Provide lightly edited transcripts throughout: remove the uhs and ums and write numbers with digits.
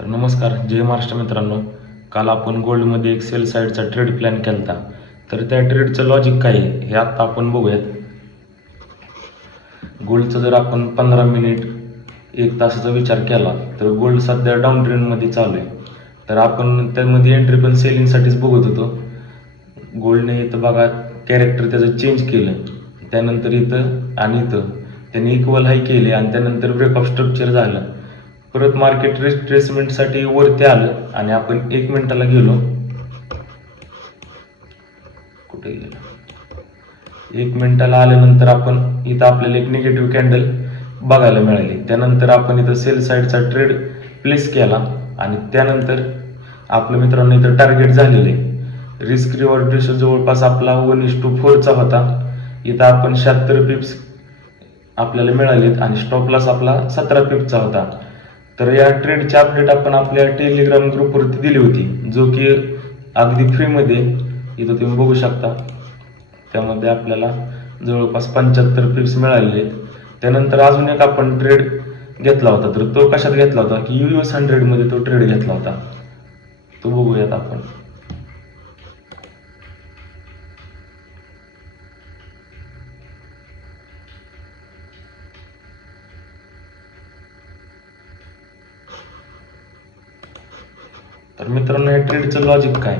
तर नमस्कार, जय महाराष्ट्र मित्रांनो. काल आपण गोल्डमध्ये एक सेल साईडचा ट्रेड प्लॅन केला होता. तर त्या ट्रेडचं लॉजिक काय आहे हे आता आपण बघूयात. गोल्डचं जर आपण 15 मिनिट 1 तासाचा विचार केला तर गोल्ड सध्या डाऊन ट्रेंडमध्ये चालू आहे. तर आपण त्यामध्ये एंट्री पण सेलिंगसाठीच बघत होतो. गोल्डने इथं बघा कॅरेक्टर त्याचं चेंज केलं, त्यानंतर इथं आणि इथं त्यांनी इक्वल हाय केले आणि त्यानंतर ब्रेकअप स्ट्रक्चर झालं. परत मार्केट रिट्रेसमेंटसाठी वरती आलं आणि आपण 1 मिनिटाला गेलो. कुठे गेलो? 1 मिनिटाला आल्यानंतर आपण इथं आपल्याला एक निगेटिव्ह कॅन्डल बघायला मिळाली. त्यानंतर आपण इथं सेल साईडचा ट्रेड प्लेस केला आणि त्यानंतर आपलं मित्रांनो इथं टार्गेट झालेलं आहे. रिस्क रिवॉर्ड रेशो जवळपास आपला 1:4चा होता. इथं आपण 76 पिप्स आपल्याला मिळालेत आणि स्टॉप लॉस आपला 17 पिपचा होता. तर या ट्रेडची अपडेट आपण आपल्या टेलिग्राम ग्रुपवरती दिली होती, जो की अगदी फ्रीमध्ये इथं तुम्ही बघू शकता. त्यामध्ये आपल्याला जवळपास 75 पिप्स मिळालेले आहेत. त्यानंतर अजून एक आपण ट्रेड घेतला होता. तर तो कशात घेतला होता की US 100 मध्ये तो ट्रेड घेतला होता. तो बघूयात आपण. तर मित्रांनो, या ट्रेडचं लॉजिक काय?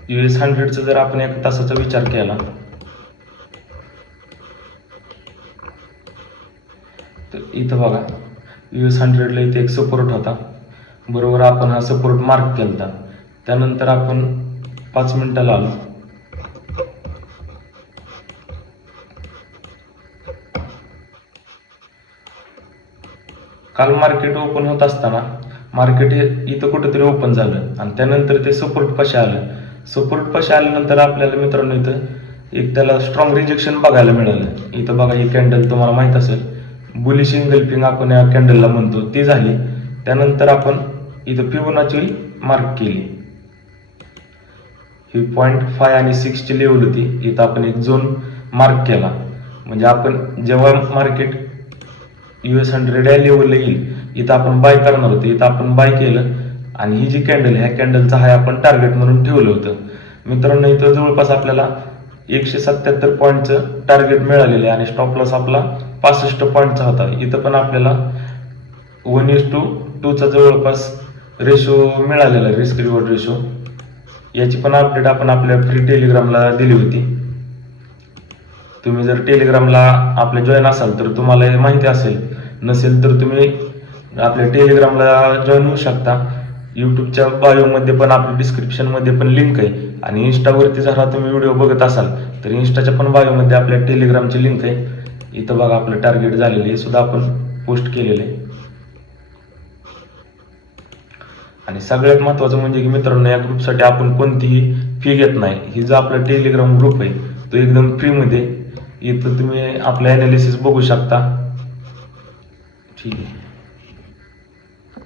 US 100चा जर आपण 1 तासाचा विचार केला तर इथं बघा US 100ला इथे एक सपोर्ट होता. बरोबर आपण हा सपोर्ट मार्क केला. त्यानंतर आपण 5 मिनिटाला आलो. काल मार्केट ओपन होत असताना मार्केट हे इथं कुठेतरी ओपन झालं आणि त्यानंतर ते सपोर्ट पाशी आलं. सपोर्ट पाशी आल्यानंतर आपल्याला मित्रांनो इथं एक त्याला स्ट्रॉंग रिजेक्शन बघायला मिळालं. इथं बघा ही कॅन्डल तुम्हाला माहित असेल, बुलिश एंगल्फिंग आपण या कॅन्डलला म्हणतो, ती झाली. त्यानंतर आपण इथं फिबोनाची मार्क केली. ही 0.5 आणि 6 ची लेवल होती. इथं आपण एक झोन मार्क केला. म्हणजे आपण जेव्हा मार्केट US 100 या लेवलला येईल इथं आपण बाय करणार होतो. इथं आपण बाय केलं आणि ही जी कॅन्डल ह्या कॅन्डलचा हाय आपण टार्गेट म्हणून ठेवलं होतं. मित्रांनो, इथं जवळपास आपल्याला 177 पॉईंटचं टार्गेट मिळालेलं आहे आणि स्टॉप लॉस आपला 65 पॉईंटचा होता. इथं पण आपल्याला 1:2चा जवळपास रेशो मिळालेला आहे, रिस्क रिवॉर्ड रेशो. याची पण अपडेट आपण आपल्या फ्री टेलिग्रामला दिली होती. तुम्ही जर टेलिग्रामला आपले जॉईन असाल तर तुम्हाला हे माहिती असेल. नसेल तर तुम्ही आपल्या टेलिग्रामला जॉईन होऊ शकता. यूट्यूबच्या बायोमध्ये पण आपल्या डिस्क्रिप्शनमध्ये पण लिंक आहे आणि इन्स्टावरती जर तुम्ही व्हिडिओ बघत असाल तर इन्स्टाच्या पण बायोमध्ये आपल्या टेलिग्रामची लिंक आहे. इथं बघा आपलं टार्गेट झालेले हे सुद्धा आपण पोस्ट केलेले आहे. आणि सगळ्यात महत्त्वाचं म्हणजे की मित्रांनो, या ग्रुपसाठी आपण कोणतीही फी घेत नाही. ही जो आपला टेलिग्राम ग्रुप आहे तो एकदम फ्रीमध्ये. इथं तुम्ही आपलं ॲनालिसिस बघू शकता. ठीक आहे.